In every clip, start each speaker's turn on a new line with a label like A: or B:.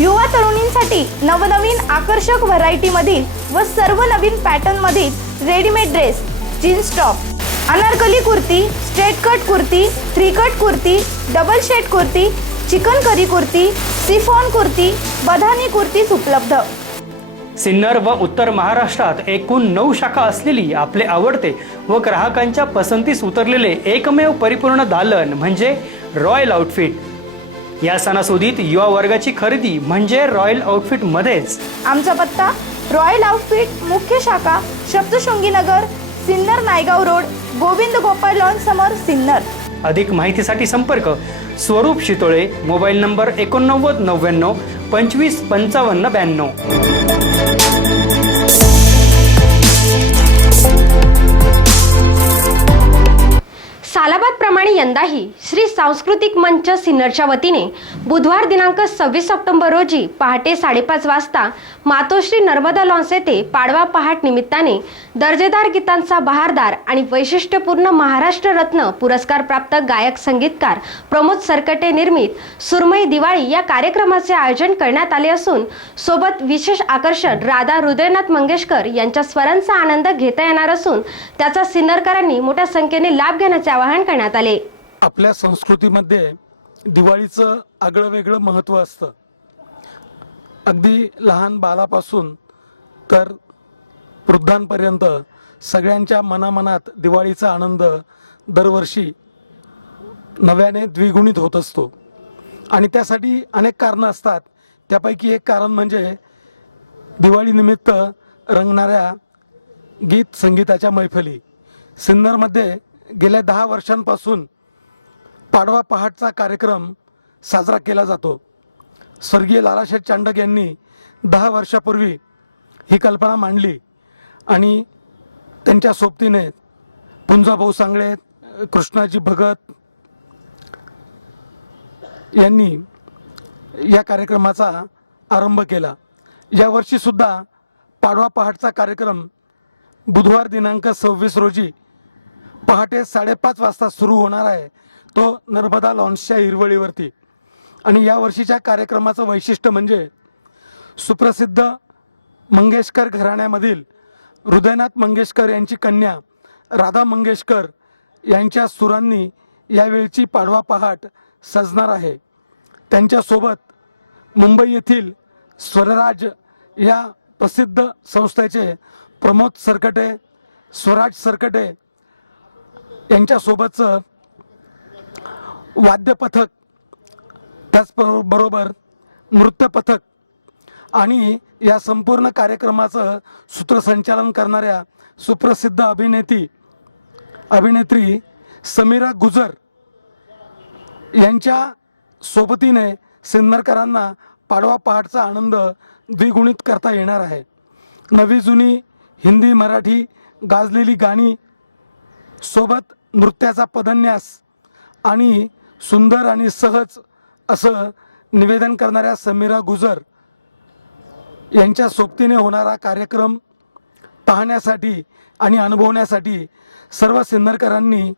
A: युवा तरुणींसाठी नवनवीन आकर्षक व्हरायटीमधील व सर्व नवीन पॅटर्नमधील readymade dress jeans top Anarkali kurti straight cut kurti three cut kurti double shade kurti chikankari kurti chiffon kurti bandhani kurtis उपलब्ध.
B: सिन्नर व उत्तर महाराष्ट्रात एकूण नऊ शाखा असलेली आपले आवडते व ग्राहकांच्या पसंतीस उतरलेले एकमेव परिपूर्ण दालन म्हणजे रॉयल आउटफिट. या सणासुदीत युवा वर्गाची खरेदी म्हणजे रॉयल आउटफिट मध्येच.
A: आमचा पत्ता रॉयल आउटफिट मुख्य शाखा सप्तशृंगी नगर सिन्नर नायगाव रोड गोविंद गोपाळ लॉन समोर सिन्नर.
B: अधिक माहितीसाठी संपर्क. स्वरूप शितोळे मोबाईल नंबर एकोणनव्वद नव्याण्णव पंचवीस पंचावन्न ब्याण्णव.
C: यंदाही श्री सांस्कृतिक मंच सिन्नरच्या वतीने बुधवार दिनांक सव्वीस ऑक्टोबर रोजी पहाटे साडेपाच वाजता मातोश्री नर्मदा लॉन्स येथे पाडवा पहाट निमित्ताने दर्जेदार गीतांचा बहारदार आणि वैशिष्ट्यपूर्ण महाराष्ट्र रत्न पुरस्कार प्राप्त गायक संगीतकार प्रमोद सरकटे निर्मित सुरमई दिवाळी या कार्यक्रमाचे आयोजन करण्यात आले असून सोबत विशेष आकर्षण राधा हृदयनाथ मंगेशकर यांच्या स्वरांचा आनंद घेता येणार असून त्याचा सिन्नरकरांनी मोठ्या संख्येने लाभ घेण्याचे आवाहन करण्यात आले.
D: आपल्या संस्कृतीमध्ये दिवाळीचं आगळं वेगळं महत्त्व असतं. अगदी लहान बालापासून तर वृद्धांपर्यंत सगळ्यांच्या मनामनात दिवाळीचा आनंद दरवर्षी नव्याने द्विगुणित होत असतो. आणि त्यासाठी अनेक कारणं असतात. त्यापैकी एक कारण म्हणजे दिवाळीनिमित्त रंगणाऱ्या गीत संगीताच्या मैफली. सिन्नरमध्ये गेल्या दहा वर्षांपासून पाडवा पहाटचा कार्यक्रम साजरा केला जातो. स्वर्गीय लालाशेठ चांडक यांनी दहा वर्षापूर्वी ही कल्पना मांडली आणि त्यांच्या सोबतीने पुंजाभाऊ सांगळे कृष्णाजी भगत यांनी या कार्यक्रमाचा आरंभ केला. यावर्षीसुद्धा पाडवा पहाटचा कार्यक्रम बुधवार दिनांक सव्वीस रोजी पहाटे साडेपाच वाजता सुरू होणार आहे. तो नर्मदा लॉन्सच्या हिरवळीवरती. आणि या वर्षीच्या कार्यक्रमाचं वैशिष्ट्य म्हणजे सुप्रसिद्ध मंगेशकर घराण्यामधील हृदयनाथ मंगेशकर यांची कन्या राधा मंगेशकर यांच्या सुरांनी यावेळची पाडवा पहाट सजणार आहे. त्यांच्यासोबत मुंबई येथील स्वरराज या प्रसिद्ध संस्थेचे प्रमोद सरकटे स्वराज सरकटे यांच्यासोबतचं वाद्यपथक त्याचबरोबर नृत्यपथक आणि या संपूर्ण कार्यक्रमाचं सूत्रसंचालन करणाऱ्या सुप्रसिद्ध अभिनेती अभिनेत्री समीरा गुजर यांच्या सोबतीने सिन्नरकरांना पाडवा पहाटचा आनंद द्विगुणित करता येणार आहे. नवी जुनी हिंदी मराठी गाजलेली गाणी सोबत नृत्याचा पदन्यास आणि सुंदर आणि सहज असं निवेदन करणाऱ्या समीरा गुजर यांच्या सोबतीने होणारा कार्यक्रम पाहण्यासाठी आणि अनुभवण्यासाठी सर्व सिन्नरकरांनी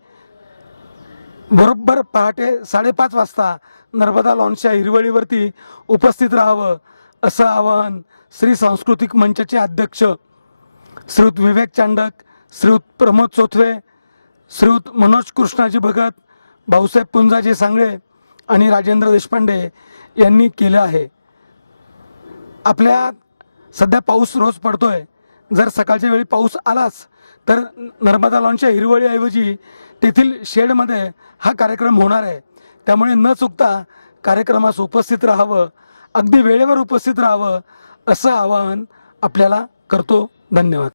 D: बरोबर पहाटे साडेपाच वाजता नर्मदा लॉन्सच्या हिरवळीवरती उपस्थित राहावं असं आवाहन श्री सांस्कृतिक मंचचे अध्यक्ष श्रीयुत विवेक चांडक श्रीयुत प्रमोद चोथवे श्रीयुत मनोज कृष्णाजी भगत भाऊसाहेब पुंजाजी सांगळे आणि राजेंद्र देशपांडे यांनी केलं आहे. आपल्या सध्या पाऊस रोज पडतोय. जर सकाळच्या वेळी पाऊस आलाच तर नर्मदा लॉनच्या हिरवळीऐवजी तेथील शेडमध्ये हा कार्यक्रम होणार आहे. त्यामुळे न चुकता कार्यक्रमास उपस्थित राहावं अगदी वेळेवर उपस्थित राहावं असं आवाहन आपल्याला करतो. धन्यवाद.